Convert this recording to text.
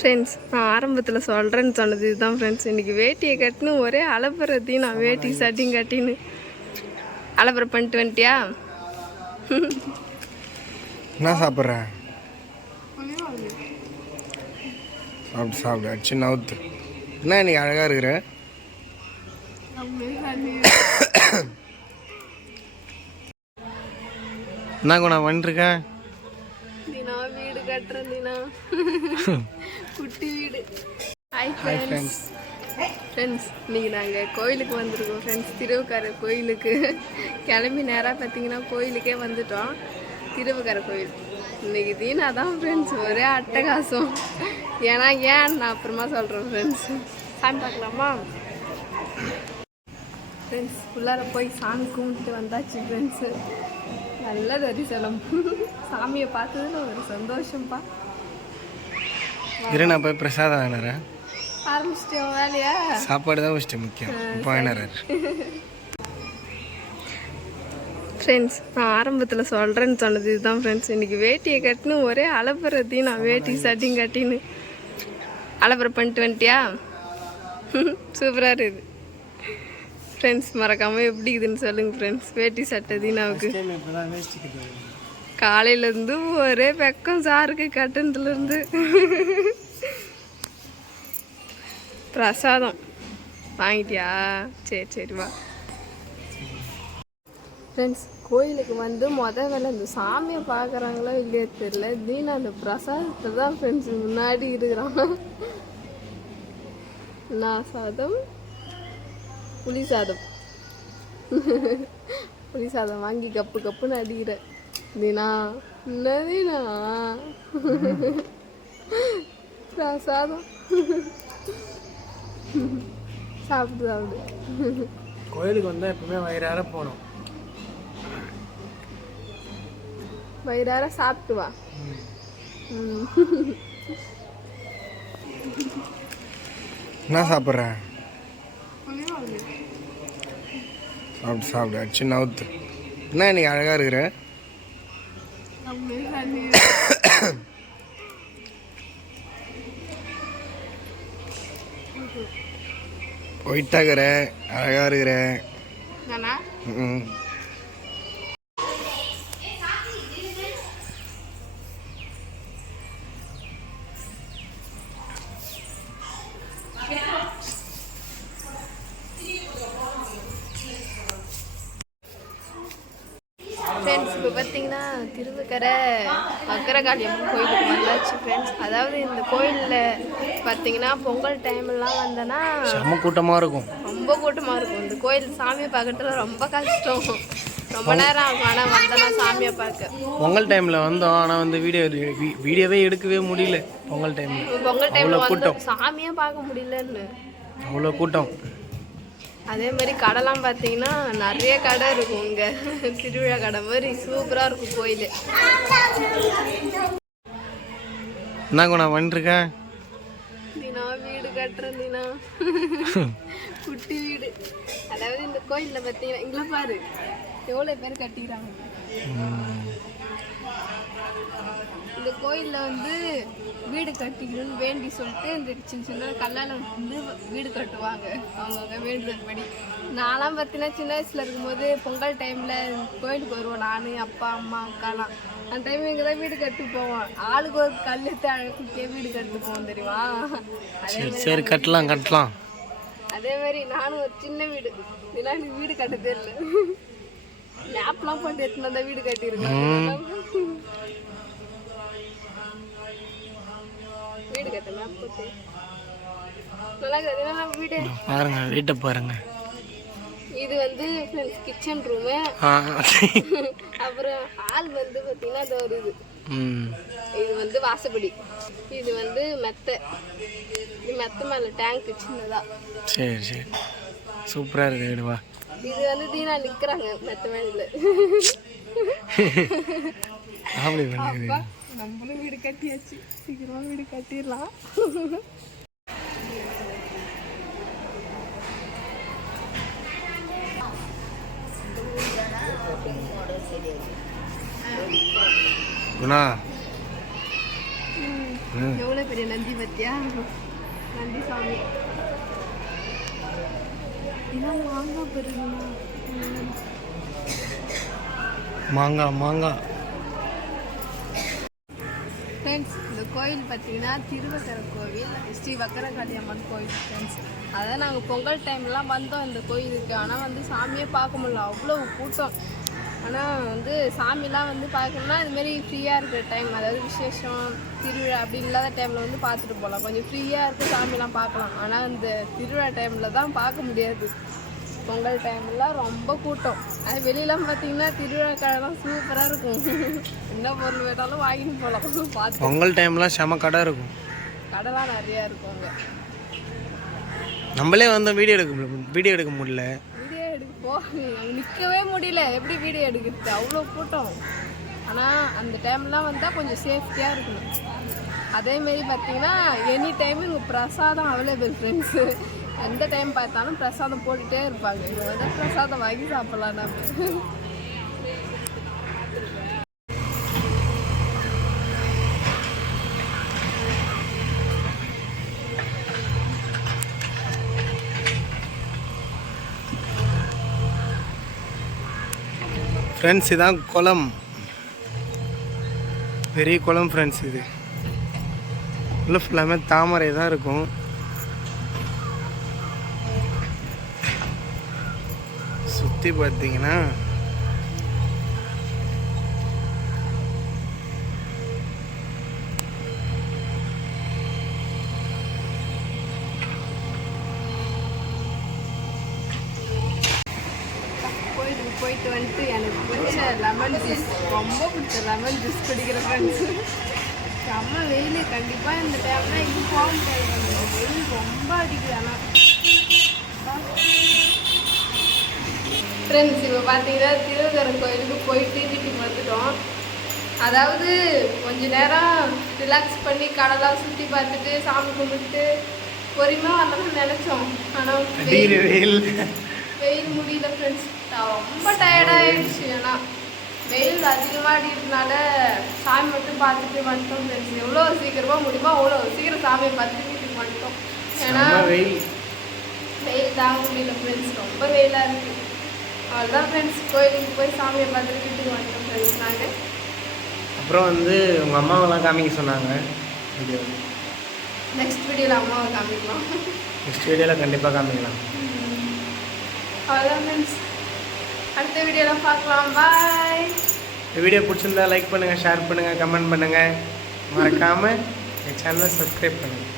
Friends நான் ஆரம்பத்தில் சொல்கிறேன்னு சொன்னது இதுதான் ஃப்ரெண்ட்ஸ் இன்றைக்கி வேட்டியை கட்டினு ஒரே அலப்புறதி நான் வேட்டி சட்டியும் கட்டின்னு அலப்புற பண்ணிட்டு வந்துட்டியா? என்ன சாப்பிட்ற? சாப்பிட்டு சாப்பிடு. அடிச்சு நவுத்து. என்ன இன்னைக்கு அழகாக இருக்கிற? என்ன குணா பண்ணிருக்கேன் வீடு கட்டுறேன் தினா குட்டி வீடு. ஹாய் ஃப்ரெண்ட்ஸ் ஃப்ரெண்ட்ஸ் இன்னைக்கு நாங்கள் கோயிலுக்கு வந்திருக்கோம். ஃப்ரெண்ட்ஸ் திருவக்கரை கோயிலுக்கு. கிளம்பி நேராக பார்த்தீங்கன்னா கோயிலுக்கே வந்துட்டோம். திருவக்கரை கோயில். இன்னைக்கு தீனா தான் ஃப்ரெண்ட்ஸ் ஒரே அட்டகாசம். ஏன்னா ஏன் நான் அப்புறமா சொல்கிறேன் ஃப்ரெண்ட்ஸ் சாமி பார்க்கலாமா? ஃப்ரெண்ட்ஸ் உள்ளார போய் சாமி கும்பிட்டு வந்தாச்சு ஃப்ரெண்ட்ஸு நல்ல தரிசனம் சாமியை பார்த்ததுல ஒரு சந்தோஷம்ப்பா. இரு நான் போய் பிரசாதம் வாங்கினறேன். ஆரம்பிச்சிட்டோம் வேலையா? சாப்பாடு தான் ஃபஸ்ட்டு முக்கியம். இப்போ வாங்கினாரு ஃப்ரெண்ட்ஸ் நான் ஆரம்பத்தில் சொல்கிறேன்னு சொன்னது இதுதான் ஃப்ரெண்ட்ஸ் இன்றைக்கி வேட்டியை கட்டினு ஒரே அலப்புறதி நான் வேட்டி சட்டியும் கட்டின்னு அலப்புற பண்ணிட்டு வந்துட்டியா? சூப்பராக இருக்குது. ஃப்ரெண்ட்ஸ் மறக்காமல் எப்படி இருக்குதுன்னு சொல்லுங்கள் ஃப்ரெண்ட்ஸ் வேட்டி சட்டை தீனாவுக்கு. காலையிலேருந்து ஒரே வெக்கம் சாருக்கு கட்டணத்துலேருந்து. பிரசாதம். வாங்கிட்டியா? சரி சரி வா. ஃப்ரெண்ட்ஸ் கோயிலுக்கு வந்து முத வேலை இந்த சாமியை பார்க்குறாங்களோ இல்லையோ தெரியல. தீனா அந்த பிரசாதத்தை தான் ஃப்ரெண்ட்ஸ் முன்னாடி இருக்கிறான் நான் சாதம் புளி சாதம். புளி சாதம் வாங்கி கப்பு கப்புன்னு அடிக்கிறேன். தீனா என்ன தீனா பிரசாதம் சாப்பிடு கோயிலுக்கு வந்தால் எப்பவுமே வயிறார போகணும். வயிறார சாப்பிட்டு வா. ம். என்ன சாப்பிட்டு சாப்பிடு அடிச்சு நவுத்து என்ன இன்னைக்கு அழகாக இருக்கிற? ஒயிட்டாகிற அழகாக இருக்கிற? ம் இப்போ பார்த்தீங்கன்னா திருவக்கரை அக்கரகாளியம்மன் கோயிலுக்கு வந்தாச்சு ஃப்ரெண்ட்ஸ் அதாவது இந்த கோயிலில் பார்த்தீங்கன்னா பொங்கல் டைம்லாம் வந்தேன்னா செம்ம கூட்டமாக இருக்கும். ரொம்ப கூட்டமாக இருக்கும். இந்த கோயில் சாமியை பார்க்கறதுல ரொம்ப கஷ்டம். ரொம்ப நேரம் ஆகும். ஆனால் வந்தேன்னா சாமியை பார்க்க. பொங்கல் டைமில் வந்தோம். ஆனால் வந்து வீடியோ வீடியோவே எடுக்கவே முடியல பொங்கல் டைமில் பொங்கல் டைமில் கூட்டம். சாமியே பார்க்க முடியலன்னு. அவ்வளோ கூட்டம். அதே மாதிரி கடைலாம் பார்த்தீங்கன்னா நிறைய கடை இருக்கும் இங்கே. திருவிழா கடை மாதிரி சூப்பராக இருக்கும் கோயில். என்ன குணா பண்ணிருக்கேன் தினா வீடு கட்டுறேன் தினா. குட்டி வீடு. அதாவது இந்த கோயிலில் பார்த்தீங்கன்னா இங்கே பாரு எவ்வளோ பேர் கட்டிக்கிறாங்க. இந்த கோயிலில் வந்து வீடு கட்டிக்கணும்னு வேண்டி சொல்லிட்டு இந்த சின்ன சின்ன கல்லால் வந்து வீடு கட்டுவாங்க. அவங்கவுங்க வேண்டுதல் படி நான்லாம் பார்த்தீங்கன்னா சின்ன வயசில் இருக்கும்போது பொங்கல் டைமில் கோயிலுக்கு வருவோம். நான் அப்பா அம்மா அக்காலாம். அந்த டைம் இங்கே தான் வீடு கட்டி போவோம். ஆளுக்கு ஒரு கல் அழகுக்கே வீடு கட்டு போவோம் தெரியுமா? அதே சரி சரி கட்டலாம் கட்டலாம். அதே மாதிரி நானும் ஒரு சின்ன வீடு. இதெல்லாம் எனக்கு வீடு கட்ட தெரியல மேப்லாம் போட்டு எடுத்துன்னு வந்தா வீடு கட்டியிருக்கேன் வீடு கட்ட மேப் போட்டு நல்லா இருக்குது இதெல்லாம் வீடு பாருங்க வீட்டை பாருங்க. இது வந்து கிச்சன் ரூமு அப்புறம் ஹால் வந்து பார்த்தீங்கன்னா அது ஒரு இது. இது வந்து வாசப்படி. இது வந்து மெத்தை. இது மெத்தை மேலே டேங்க் சின்னதா. சரி சரி. சூப்பராக இருக்குது வீடு வா. இது வந்து தீனா நிற்கிறாங்க மெத்த மேல. அப்பா. நம்மளும் வீடு கட்டியாச்சு. சீக்கிரமா வீடு கட்டிடலாம். எவ்வளோ பெரிய நந்தி பத்தியா? நந்தி சாமி. இதான் மாங்காய் பெருகுமா மாங்காய் மாங்காய். கோயில் பார்த்தீங்கன்னா திருவக்கரை கோவில் ஸ்ரீ வக்கரகாளி அம்மன் கோயில் ஃப்ரெண்ட்ஸ் அதான் நாங்கள் பொங்கல் டைம்லாம் வந்தோம் இந்த கோயிலுக்கு. ஆனால் வந்து சாமியே பார்க்க முடியல. அவ்வளோ கூட்டம். ஆனால் வந்து சாமிலாம் வந்து பார்க்கணும்னா இதுமாரி ஃப்ரீயாக இருக்கிற டைம் அதாவது விசேஷம் திருவிழா அப்படி இல்லாத டைமில் வந்து பார்த்துட்டு போகலாம். கொஞ்சம் ஃப்ரீயாக இருக்க சாமிலாம் பார்க்கலாம். ஆனால் இந்த திருவிழா டைமில் தான் பார்க்க முடியாது. பொங்கல் டைம்லாம் ரொம்ப கூட்டம். அது வெளியெல்லாம் பார்த்தீங்கன்னா திருவிழா கடைலாம் சூப்பராக இருக்கும். என்ன பொருள் வேணாலும் வாங்கிட்டு போகலாம் பார்த்து பொங்கல் டைம்லாம் செம கடை இருக்கும். கடைலாம் நிறையா இருக்கும் அங்கே. நம்மளே வந்தோம் வீடியோ எடுக்க முடியல. வீடியோ எடுக்க முடியல. வீடியோ எடுக்க போ அங்கே நிற்கவே முடியல. எப்படி வீடியோ எடுக்கிறது? அவ்வளோ கூட்டம். ஆனால் அந்த டைம்லாம் வந்தால் கொஞ்சம் சேஃப்டியாக இருக்கணும். அதேமாரி பார்த்தீங்கன்னா எனி டைம் எனக்கு பிரசாதம் அவைலபிள் ஃப்ரெண்ட்ஸு எந்த டைம் பார்த்தாலும் பிரசாதம் போட்டுகிட்டே இருப்பாங்க. இங்கே வந்து பிரசாதம் வாங்கி சாப்பிட்லாம் நம்ம. ஃப்ரெண்ட்ஸ் இதான் குளம். பெரிய குளம் ஃப்ரெண்ட்ஸ் இது. உள்ள ஃபுல்லாமே தாமரை தான் இருக்கும். சுற்றி பார்த்தீங்கன்னா போயிட்டு வந்துட்டு எனக்கு பிடிச்ச லெமன் ஜூஸ் ரொம்ப பிடிச்ச லெமன் ஜூஸ் குடிக்கிற ஃப்ரெண்ட்ஸ் செம்ம வெயில். கண்டிப்பாக இந்த டைமில் இது போக முடியாது வெயில் ரொம்ப அடிக்குது ஆனால் ஃப்ரெண்ட்ஸ் இப்போ பார்த்தீங்கன்னா திருவகரம் கோயிலுக்கு போயிட்டு வீட்டுக்கு வந்துட்டோம். அதாவது கொஞ்ச நேரம் ரிலாக்ஸ் பண்ணி கடலாம் சுற்றி பார்த்துட்டு சாமி கும்பிட்டு பொறுமையாக வரணும்னு நினச்சோம். ஆனால் வெயில். வெயில் முடியல ஃப்ரெண்ட்ஸ் ரொம்ப டயர்டாயிடுச்சு ஏன்னா வெயில் அதிகமாக அடிக்கிறதுனால சாமி மட்டும் பார்த்துட்டு வந்துட்டோம் ஃப்ரெண்ட்ஸ் எவ்வளோ சீக்கிரமாக முடியுமோ அவ்வளோ சீக்கிரம் சாமியை பார்த்துட்டு வீட்டுக்கு வந்துட்டோம். ஏன்னா வெயில். வெயில் தாங்க முடியல ஃப்ரெண்ட்ஸ் ரொம்ப வெயிலாக இருக்குது அவ்வளோதான் ஃப்ரெண்ட்ஸ் கோயிலுக்கு போய் சாமியை பார்த்துட்டு வீட்டுக்கு வந்துட்டோம் ஃப்ரெண்ட்ஸ் நாங்கள் அப்புறம் வந்து உங்கள் அம்மாவெல்லாம் காமிக்க சொன்னாங்க. வீடியோ நெக்ஸ்ட் வீடியோவில் அம்மாவை காமிக்கலாம். நெக்ஸ்ட் வீடியோவில் கண்டிப்பாக காமிக்கலாம். அவ்வளோதான் ஃப்ரெண்ட்ஸ் அடுத்த வீடியோவில் பார்க்கலாம். பாய் இந்த வீடியோ பிடிச்சிருந்தா லைக் பண்ணுங்கள் ஷேர் பண்ணுங்கள் கமெண்ட் பண்ணுங்கள் மறக்காமல் என் சேனலை சப்ஸ்கிரைப் பண்ணுங்கள்